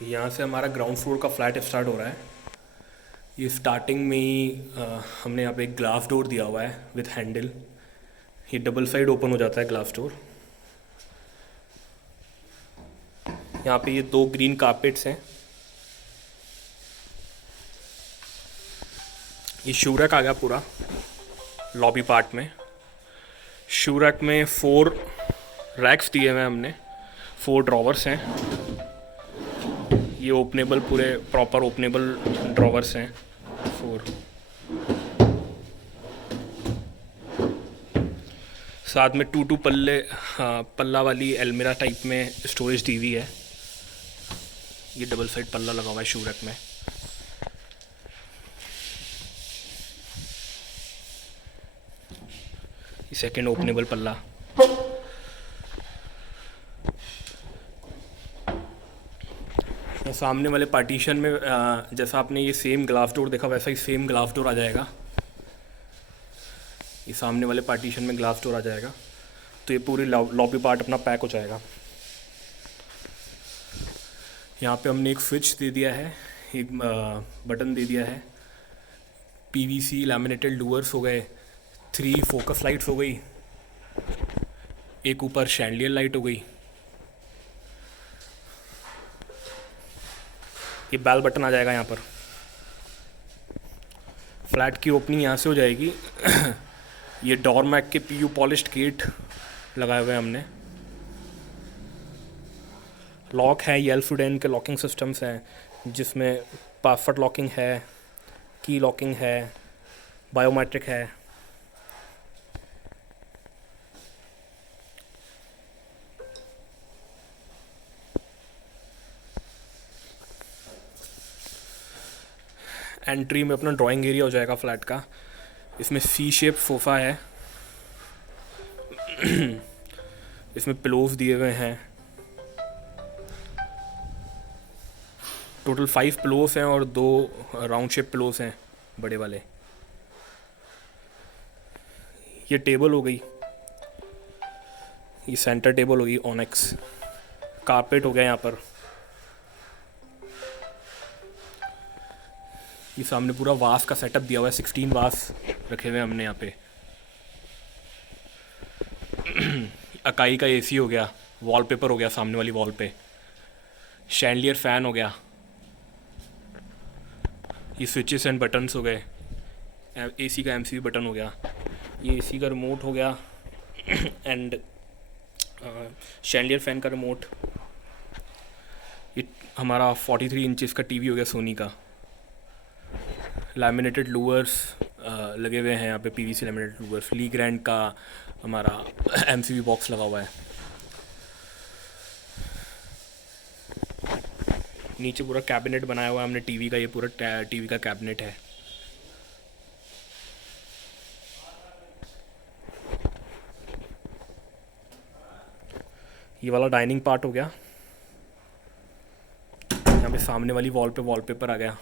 यहाँ से हमारा ग्राउंड फ्लोर का फ्लैट स्टार्ट हो रहा है। ये स्टार्टिंग में ही हमने यहाँ पे एक ग्लास डोर दिया हुआ है विथ हैंडल। ये डबल साइड ओपन हो जाता है ग्लास डोर। यहाँ पे ये दो ग्रीन कारपेट्स हैं। ये शूरक आ गया पूरा लॉबी पार्ट में। शूरक में 4 रैक्स दिए हुए हैं हमने, 4 ड्रॉवर्स हैं। ये ओपनेबल, पूरे प्रॉपर ओपनेबल ड्रॉवर्स हैं 4। साथ में 2 पल्ले, हाँ, पल्ला वाली एल्मिरा टाइप में स्टोरेज दी हुई है। ये डबल साइड पल्ला लगा हुआ है शूरक में। ये सेकेंड ओपनेबल पल्ला। सामने वाले पार्टीशन में जैसा आपने ये सेम ग्लास डोर देखा, वैसा ही सेम ग्लास डोर आ जाएगा। ये सामने वाले पार्टीशन में ग्लास डोर आ जाएगा, तो ये पूरी लॉबी पार्ट अपना पैक हो जाएगा। यहाँ पे हमने एक स्विच दे दिया है, एक बटन दे दिया है। पीवीसी लैमिनेटेड लूअर्स हो गए, 3 फोकस लाइट्स हो गई, एक ऊपर शैंडलियर लाइट हो गई। ये बेल बटन आ जाएगा यहाँ पर। फ्लैट की ओपनिंग यहाँ से हो जाएगी। ये डॉरमैक के पीयू पॉलिश्ड गेट लगाए हुए हैं हमने। लॉक है, ये एल्फुडेन के लॉकिंग सिस्टम्स हैं, जिसमें पासवर्ड लॉकिंग है, की लॉकिंग है, बायोमेट्रिक है। एंट्री में अपना ड्राइंग एरिया हो जाएगा फ्लैट का। इसमें सी शेप सोफ़ा है। इसमें पिलोज दिए हुए हैं। टोटल 5 पिलोस हैं और 2 राउंड शेप पिलोस हैं बड़े वाले। ये टेबल हो गई, ये सेंटर टेबल होगी ऑनेक्स। कारपेट हो गया यहाँ पर। ये सामने पूरा वास का सेटअप दिया हुआ है, 16 वास रखे हुए हैं हमने यहाँ पे। अकाई का एसी हो गया, वॉलपेपर हो गया सामने वाली वॉल पे, शैंडलियर फैन हो गया, ये स्विचेस एंड बटन्स हो गए, एसी का एमसीबी बटन हो गया, ये एसी का रिमोट हो गया एंड शैंडलियर फैन का रिमोट। ये हमारा 43 इंचेस का टीवी हो गया सोनी का। लैमिनेटेड लूअर्स लगे हुए हैं यहाँ पे, PVC laminated louvers. Legrand का हमारा एमसीबी बॉक्स लगा हुआ है। नीचे पूरा कैबिनेट बनाया हुआ है हमने टीवी का, ये पूरा टीवी का कैबिनेट है। ये वाला डाइनिंग पार्ट हो गया। यहाँ पे सामने वाली वॉल पे वॉलपेपर आ गया।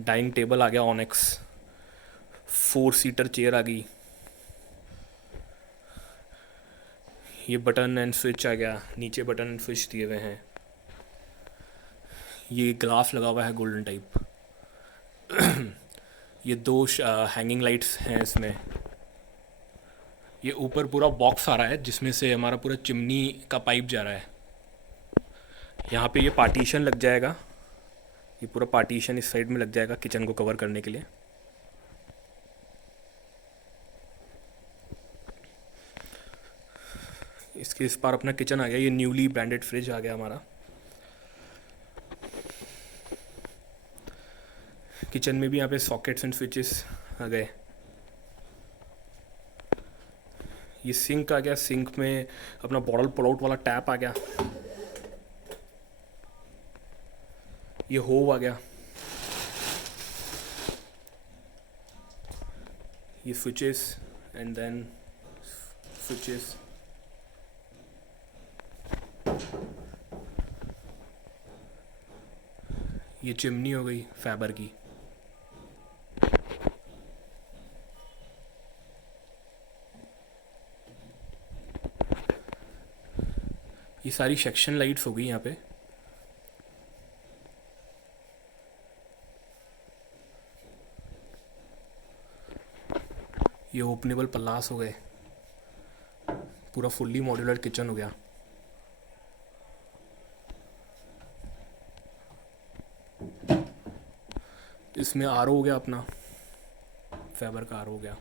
डाइनिंग टेबल आ गया ऑनेक्स। 4 सीटर चेयर आ गई। ये बटन एंड स्विच आ गया, नीचे बटन एंड स्विच दिए हुए हैं। ये ग्लास लगा हुआ है गोल्डन टाइप। ये 2 हैंगिंग लाइट्स हैं इसमें। ये ऊपर पूरा बॉक्स आ रहा है जिसमें से हमारा पूरा चिमनी का पाइप जा रहा है। यहाँ पे ये पार्टीशन लग जाएगा, ये पूरा पार्टीशन इस साइड में लग जाएगा किचन को कवर करने के लिए। इसके इस पार अपना किचन आ गया। ये न्यूली ब्रांडेड फ्रिज आ गया हमारा। किचन में भी यहाँ पे सॉकेट्स एंड स्विचेस आ गए। ये सिंक आ गया, सिंक में अपना बॉटल पुल आउट वाला टैप आ गया। ये होव आ गया। ये स्विचेस एंड देन स्विचेस। ये चिमनी हो गई फैबर की। ये सारी सेक्शन लाइट्स हो गई यहाँ पे। ये ओपनेबल पल्लास हो गए, पूरा फुल्ली मॉड्यूलर किचन हो गया। इसमें आर हो गया अपना, फैबर का आर हो गया।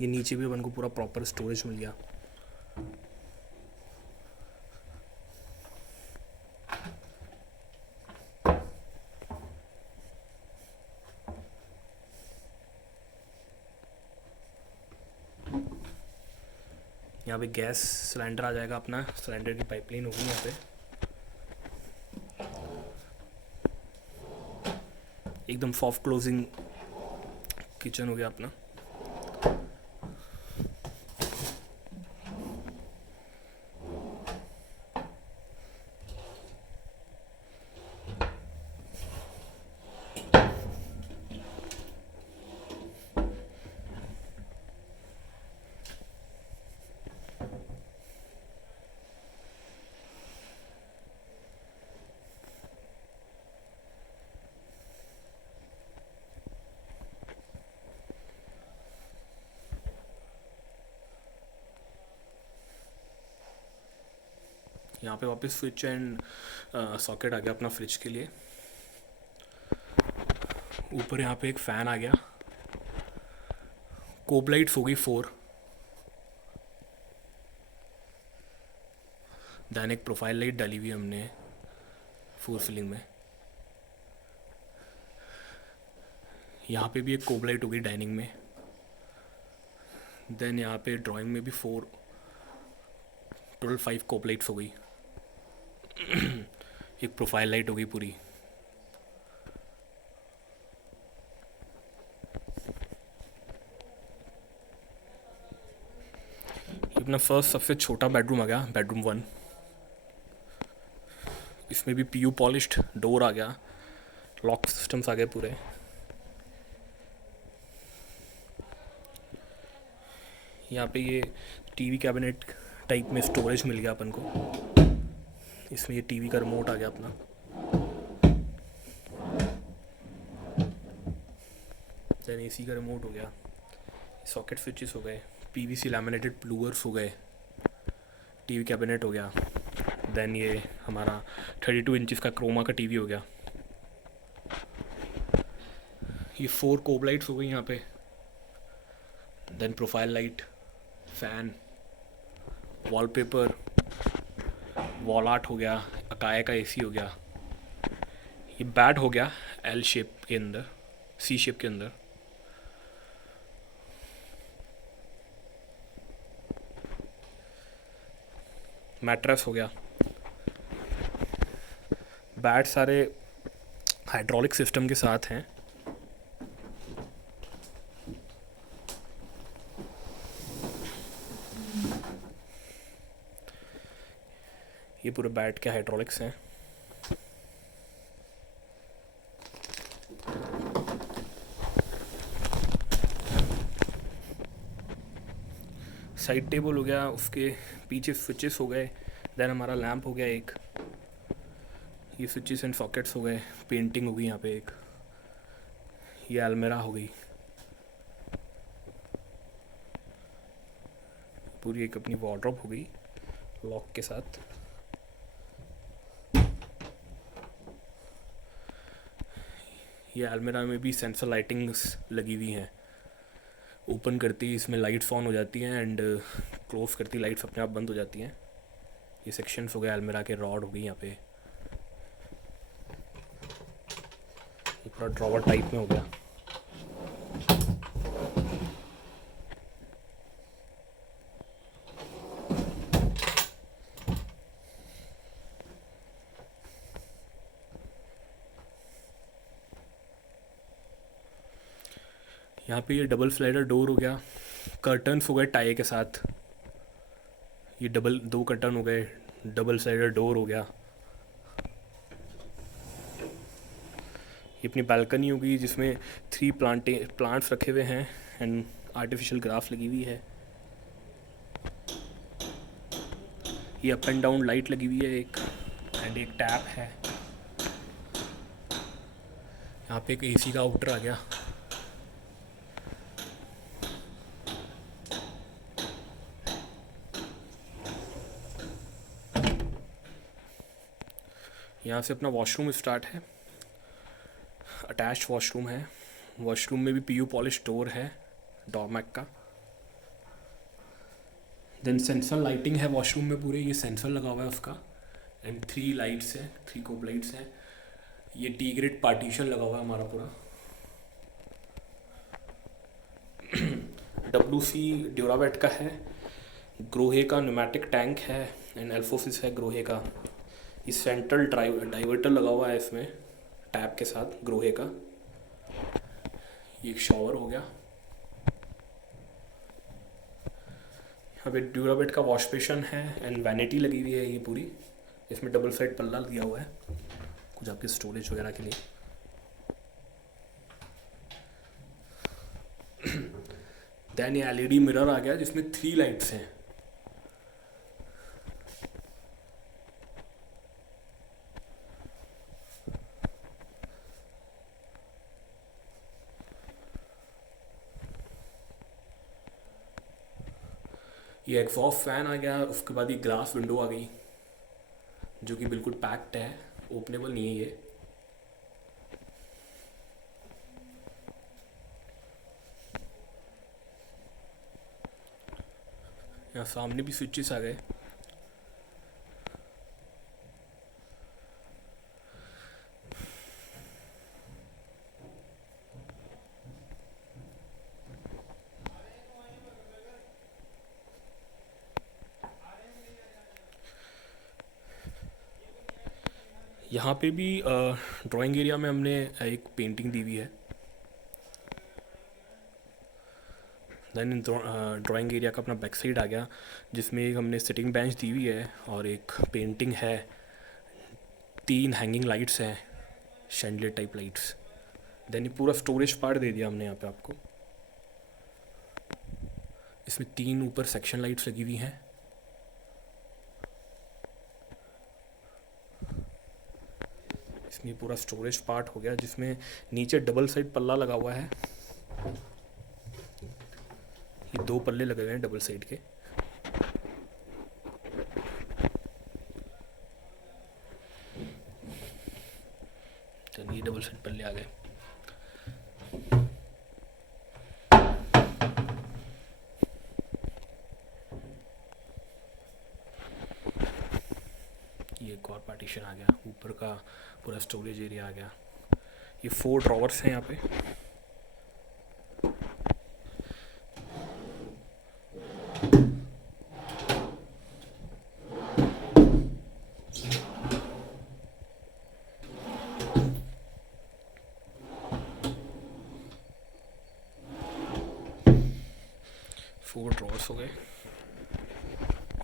ये नीचे भी अपन को पूरा प्रॉपर स्टोरेज मिल गया। यहाँ पे गैस सिलेंडर आ जाएगा अपना, सिलेंडर की पाइपलाइन होगी यहाँ पे। एकदम सॉफ्ट क्लोजिंग किचन हो गया अपना। यहाँ पे वापस स्विच एंड सॉकेट आ गया अपना फ्रिज के लिए। ऊपर यहाँ पे एक फ़ैन आ गया, कोब लाइट्स हो गई 4, दैन एक प्रोफाइल लाइट डाली हुई हमने 4 सीलिंग में। यहाँ पे भी एक कोब लाइट होगी डाइनिंग में। देन यहाँ पे ड्राइंग में भी 4, टोटल 5 कोब लाइट्स हो गई। एक प्रोफाइल लाइट होगी पूरी। ये अपना फर्स्ट सबसे छोटा बेडरूम आ गया, बेडरूम 1। इसमें भी पीयू पॉलिश्ड डोर आ गया, लॉक सिस्टम्स आ गए पूरे। यहाँ पे ये टीवी कैबिनेट टाइप में स्टोरेज मिल गया अपन को। इसमें ये टीवी का रिमोट आ गया अपना। देन एसी का रिमोट हो गया, सॉकेट स्विचेस हो गए, पीवीसी लैमिनेटेड प्लूअर्स हो गए, टीवी कैबिनेट हो गया। देन ये हमारा 32 इंचेस का क्रोमा का टीवी हो गया। ये 4 कोब लाइट्स हो गई यहाँ पे। Then profile light, fan, wallpaper, wall art हो गया, अकाया का एसी हो गया। ये बेड हो गया एल शेप के अंदर, सी शेप के अंदर। मैट्रेस हो गया। बेड सारे हाइड्रोलिक सिस्टम के साथ हैं। ये पूरे बेड के हाइड्रोलिक्स हैं। साइड टेबल हो गया, उसके पीछे स्विचेस हो गए। देन हमारा लैंप हो गया एक। ये स्विचेस एंड सॉकेट्स हो गए। पेंटिंग हो गई यहाँ पे एक। ये अलमीरा हो गई पूरी, एक अपनी वार्डरोब हो गई लॉक के साथ। ये अलमीरा में भी सेंसर लाइटिंग्स लगी हुई हैं। ओपन करती है इसमें लाइट्स ऑन हो जाती हैं एंड क्लोज करती लाइट्स अपने आप बंद हो जाती हैं। ये सेक्शंस हो गए अलमीरा के, रॉड हो गई यहाँ पे। ये पूरा ड्रॉवर टाइप में हो गया। यहाँ पे ये डबल स्लाइडर डोर हो गया, कर्टन्स हो गए टाई के साथ, ये डबल 2 कर्टन हो गए, डबल स्लाइडर डोर हो गया। ये अपनी बालकनी हो गई जिसमें 3 प्लांट्स रखे हुए हैं एंड आर्टिफिशियल ग्रास लगी हुई है। ये अप एंड डाउन लाइट लगी हुई है एक, एंड एक टैप है। यहाँ पे एक एसी का आउटर आ गया। यहाँ से अपना वॉशरूम स्टार्ट है, अटैच वॉशरूम है। वॉशरूम में भी पीयू पॉलिश डोर है डॉर्मैक का। देन सेंसर लाइटिंग है वॉशरूम में पूरे, ये सेंसर लगा हुआ है उसका, एंड 3 लाइट्स है, 3 कोप लाइट्स हैं। ये टी ग्रेड पार्टीशन लगा हुआ है हमारा पूरा। WC ड्यूरावेट का है, ग्रोहे का न्यूमेटिक टैंक है एंड एल्फोसिस है ग्रोहे का। ये सेंट्रल डाइवर्टर लगा हुआ है इसमें टैप के साथ ग्रोहे का। ये एक शॉवर हो गया। यहाँ पे ड्यूरावेट का वॉश बेसिन है एंड वैनिटी लगी हुई है ये पूरी। इसमें डबल साइड पल्ला दिया हुआ है कुछ आपके स्टोरेज वगैरह के लिए। देन ये LED मिरर आ गया जिसमें 3 लाइट्स हैं। ये एग्जॉस्ट फैन आ गया, उसके बाद ये ग्लास विंडो आ गई जो कि बिल्कुल पैक्ड है, ओपनेबल नहीं है ये। यहाँ सामने भी स्विचेस आ गए। यहाँ पे भी ड्राइंग एरिया में हमने एक पेंटिंग दी हुई है। देन ड्राइंग एरिया का अपना बैक साइड आ गया जिसमें एक हमने सिटिंग बेंच दी हुई है और एक पेंटिंग है। 3 हैंगिंग लाइट्स हैं, शैंडलियर टाइप लाइट्स। देन ये पूरा स्टोरेज पार्ट दे दिया हमने यहाँ पे आपको। इसमें 3 ऊपर सेक्शन लाइट्स लगी हुई हैं। इसमें पूरा स्टोरेज पार्ट हो गया जिसमें नीचे डबल साइड पल्ला लगा हुआ है। ये 2 पल्ले लगे हुए हैं डबल साइड के। तो ये डबल साइड पल्ले आ गए। ये एक और पार्टीशन आ गया, ऊपर का पूरा स्टोरेज एरिया आ गया। ये 4 ड्रॉवर्स हैं यहाँ पे। फोर ड्रॉवर्स हो गए।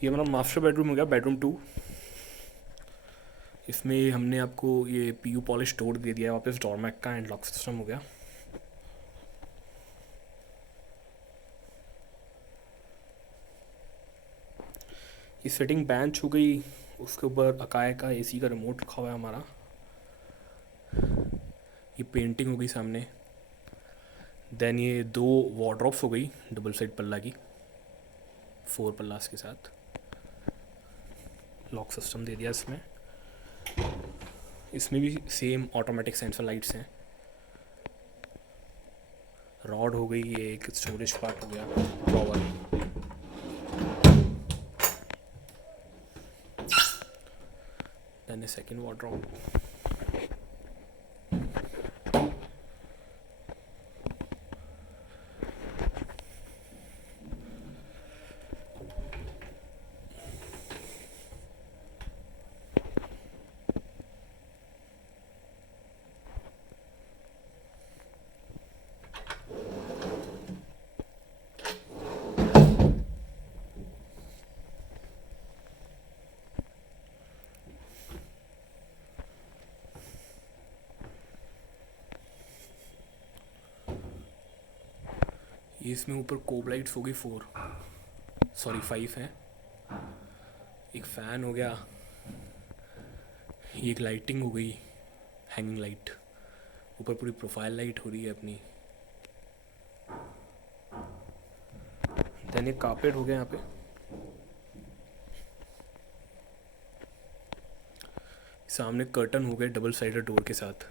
ये हमारा मास्टर बेडरूम हो गया, बेडरूम 2। इसमें हमने आपको ये पीयू पॉलिश डोर दे दिया है वापस डॉर्मैक का, एंड लॉक सिस्टम हो गया। ये सेटिंग बेंच हो गई, उसके ऊपर अकाई का AC का रिमोट रखा हुआ है हमारा। ये पेंटिंग हो गई सामने। देन ये 2 वार्डरोब्स हो गई डबल साइड पल्ला की, 4 पल्लास के साथ। लॉक सिस्टम दे दिया इसमें। इसमें भी सेम ऑटोमेटिक सेंसर लाइट्स हैं। रॉड हो गई, ये एक स्टोरेज पार्ट हो गया, ड्रॉवर। Then second wardrobe. ये इसमें ऊपर कोब लाइट्स हो गई 4, सॉरी 5 हैं। एक फ़ैन हो गया, ये एक लाइटिंग हो गई, हैंगिंग लाइट। ऊपर पूरी प्रोफाइल लाइट हो रही है अपनी। देन एक कारपेट हो गया यहाँ पे। सामने कर्टन हो गए डबल साइडेड डोर के साथ।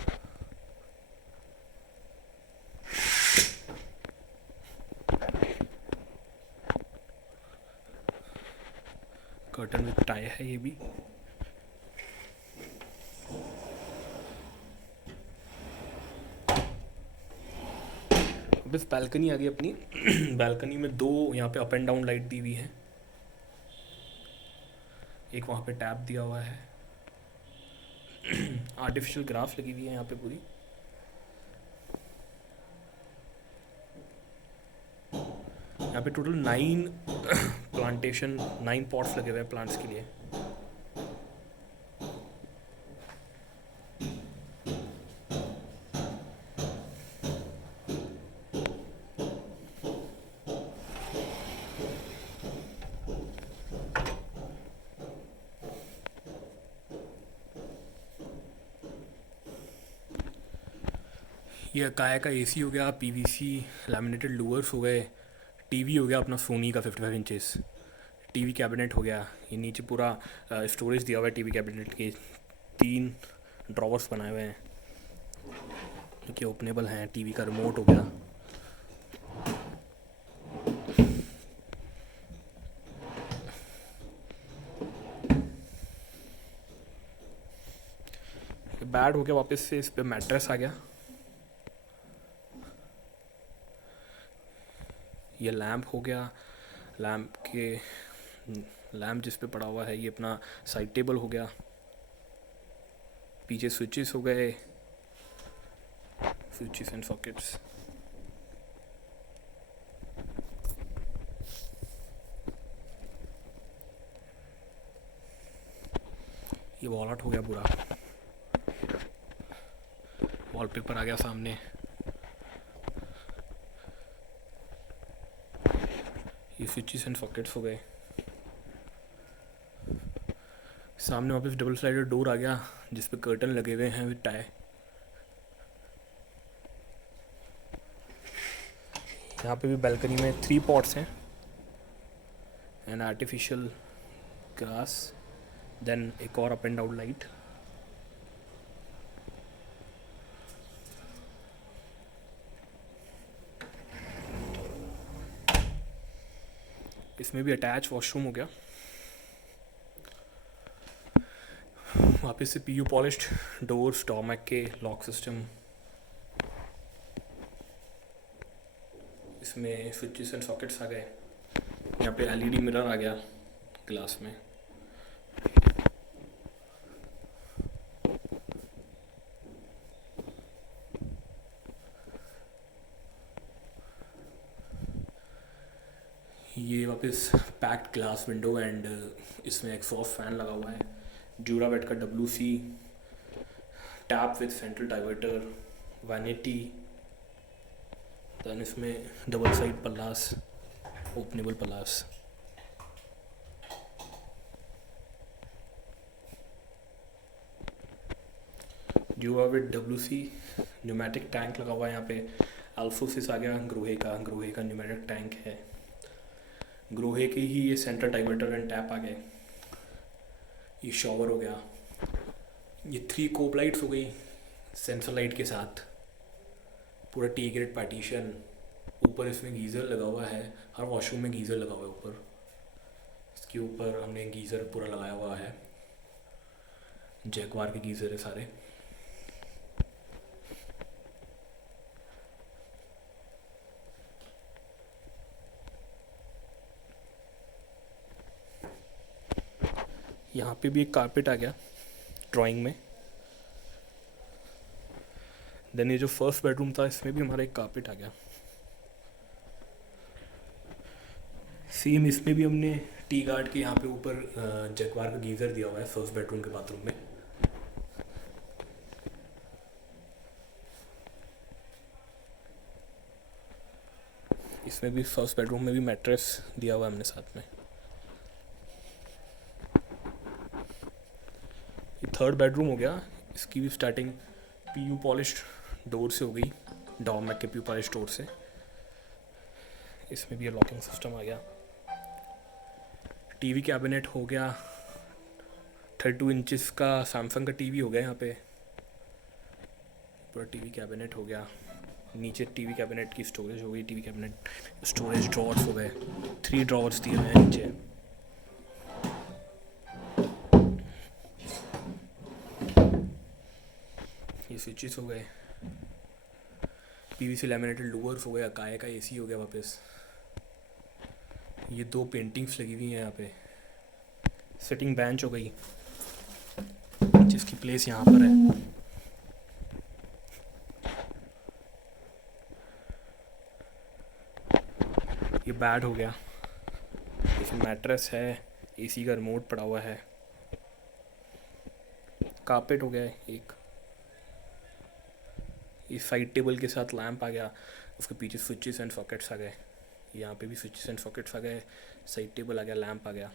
कर्टन विद टाई है ये भी। बस बैल्कनी आ गई अपनी। बैल्कनी में 2 यहाँ पे अप एंड डाउन लाइट दी हुई है। एक वहाँ पे टैप दिया हुआ है। आर्टिफिशियल ग्रास लगी हुई है यहाँ पे पूरी। यहाँ पे टोटल 9 प्लांटेशन 9 पॉट्स लगे हुए हैं प्लांट्स के लिए। ये काया का एसी हो गया, पीवीसी लैमिनेटेड लूअर्स हो गए, टीवी हो गया अपना सोनी का 55 इंचेस, टीवी कैबिनेट हो गया। ये नीचे पूरा स्टोरेज दिया हुआ है टीवी कैबिनेट के। 3 ड्रॉवर्स बनाए हुए हैं जो कि ओपनेबल हैं। टीवी का रिमोट हो गया। बेड हो गया, वापस से इस पे मैट्रेस आ गया। ये लैम्प हो गया, लैम्प जिस पे पड़ा हुआ है ये अपना साइड टेबल हो गया। पीछे स्विचेस हो गए, स्विचेस एंड सॉकेट्स। ये वॉल आर्ट हो गया पूरा। वॉलपेपर आ गया सामने। ये स्विचेस एंड सॉकेट्स हो गए। सामने वापस डबल साइडेड डोर आ गया जिस पे कर्टन लगे हुए हैं विद टाई। यहाँ पे भी बैल्कनी में 3 पॉट्स हैं एंड आर्टिफिशियल ग्रास। देन एक और अप एंड डाउन लाइट। इसमें भी अटैच वॉशरूम हो गया। वापस से पीयू पॉलिश्ड डोर्स, टॉमैक के लॉक सिस्टम। इसमें स्विचेस एंड सॉकेट्स आ गए। यहाँ पे एलईडी मिरर आ गया ग्लास में। ये वापस पैक्ड ग्लास विंडो एंड इसमें एग्जॉस्ट फैन लगा हुआ है। ड्यूरावेट का WC tap with central diverter, vanity. Then इसमें डबल साइड पल्लास, ओपनेबल पल्लास। ड्यूरावेट WC न्यूमेटिक टैंक लगा हुआ है यहाँ पे। अल्फोसिस आ गया ग्रोहे का न्यूमेटिक टैंक है। ग्रोहे के ही ये सेंटर डाइवर्टर एंड टैप आ गए। ये शॉवर हो गया। ये 3 कोप लाइट्स हो गई सेंसर लाइट के साथ। पूरा टी ग्रेड पार्टीशन। ऊपर इसमें गीज़र लगा हुआ है, हर वॉशरूम में गीज़र लगा हुआ है ऊपर। इसके ऊपर हमने गीज़र पूरा लगाया हुआ है, जैगवार के गीज़र है सारे। यहाँ पे भी एक कारपेट आ गया ड्राइंग में। देन ये जो फर्स्ट बेडरूम था इसमें भी हमारा एक कारपेट आ गया। सेम इसमें भी हमने टी गार्ड के यहाँ पे ऊपर जैगवार का गीज़र दिया हुआ है फर्स्ट बेडरूम के बाथरूम में। इसमें भी फर्स्ट बेडरूम में भी मैट्रेस दिया हुआ है हमने साथ में। ये थर्ड बेडरूम हो गया। इसकी भी स्टार्टिंग पीयू पॉलिश्ड डोर से हो गई, डॉर्मैक के पीयू पॉलिश्ड डोर से। इसमें भी ये लॉकिंग सिस्टम आ गया। टीवी कैबिनेट हो गया, 32 इंचेस का सैमसंग का टीवी हो गया यहाँ पे। पूरा टीवी कैबिनेट हो गया। नीचे टीवी कैबिनेट की स्टोरेज हो गई, टीवी कैबिनेट स्टोरेज ड्रॉर्स हो गए, 3 ड्रॉर्स दिए हुए हैं नीचे। ये स्विचेस हो गए, पीवीसी लैमिनेटेड लूवर्स हो गया, काय का एसी हो गया वापस। ये 2 पेंटिंग्स लगी हुई हैं यहाँ पे। सिटिंग बेंच हो गई जिसकी प्लेस यहाँ पर है। ये बेड हो गया, इसमें मैट्रेस है, एसी का रिमोट पड़ा हुआ है, कारपेट हो गया एक। ये साइड टेबल के साथ लैंप आ गया, उसके पीछे स्विचेस एंड सॉकेट्स आ गए। यहाँ पे भी स्विचेस एंड सॉकेट्स आ गए, साइड टेबल आ गया, लैंप आ गया।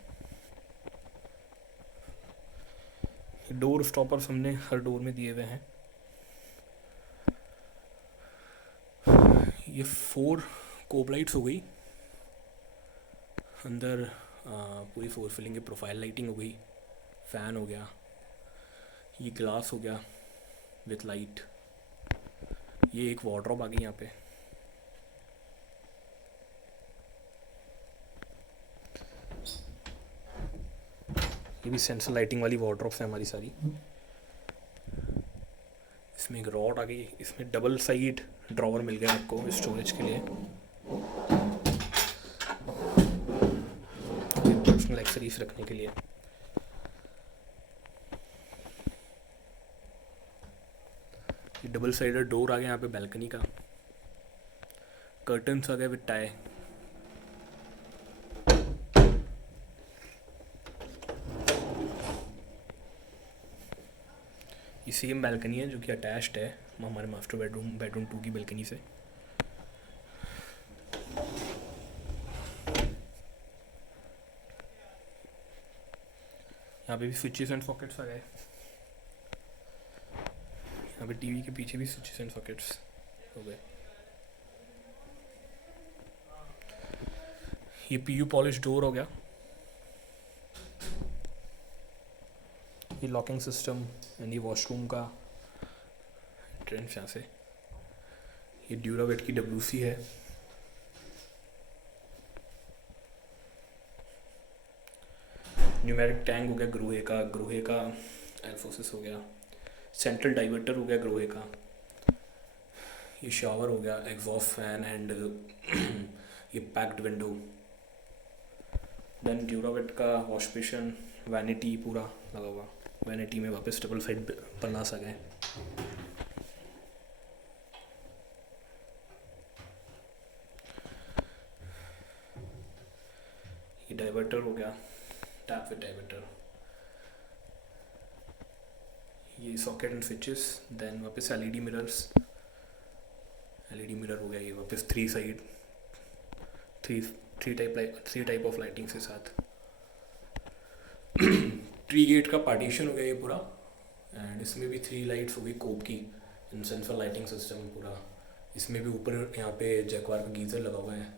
डोर स्टॉपर्स हमने हर डोर में दिए हुए हैं। ये 4 कोब लाइट्स हो गई अंदर, पूरी 4 फिलिंग की प्रोफाइल लाइटिंग हो गई, फ़ैन हो गया, ये ग्लास हो गया विथ लाइट। ये एक वार्डरोब आ गई यहाँ पे। ये भी सेंसर लाइटिंग वाली वार्डरोब्स है हमारी सारी। इसमें एक रॉड आ गई, इसमें डबल साइड ड्रॉवर मिल गया आपको स्टोरेज के लिए, पर्सनल एक्सेसरीज रखने के लिए। ये डबल साइडेड डोर आ गया यहाँ पे बैल्कनी का, कर्टन्स आ गए विद टाई। ये सेम बैल्कनी है जो कि अटैच्ड है हमारे मास्टर बेडरूम 2 की बैल्कनी से। यहाँ पे भी स्विचेस एंड सॉकेट्स आ गए। यहाँ पे टीवी के पीछे भी स्विचेस एंड सॉकेट्स हो गए। ये पीयू पॉलिश डोर हो गया। ये लॉकिंग सिस्टम एंड ये वॉशरूम का एंट्रेंस यहाँ से। ये ड्यूरावेट की WC है। न्यूमेरिक टैंक हो गया ग्रोहे का एल्फोसिस हो गया। सेंट्रल डाइवर्टर हो गया ग्रोहे का। ये शावर हो गया, एग्जॉस्ट फैन एंड ये पैक्ड विंडो। देन ड्यूरावेट का वॉश बेसिन, वैनिटी पूरा लगा हुआ। वैनिटी में वापस डबल साइड पन्नास आ गए। ये डाइवर्टर हो गया, टैप विद डाइवर्टर। ये सॉकेट एंड स्विचेस, देन वापस LED मिरर्स, LED मिरर हो गया। ये वापस 3 side three type of lighting के साथ। ट्री गेट का पार्टीशन हो गया ये पूरा, एंड इसमें भी 3 लाइट्स हो गई कोप की इन सेंट्रल लाइटिंग सिस्टम पूरा। इसमें भी ऊपर यहाँ पे जैकवार का गीज़र लगा हुआ है।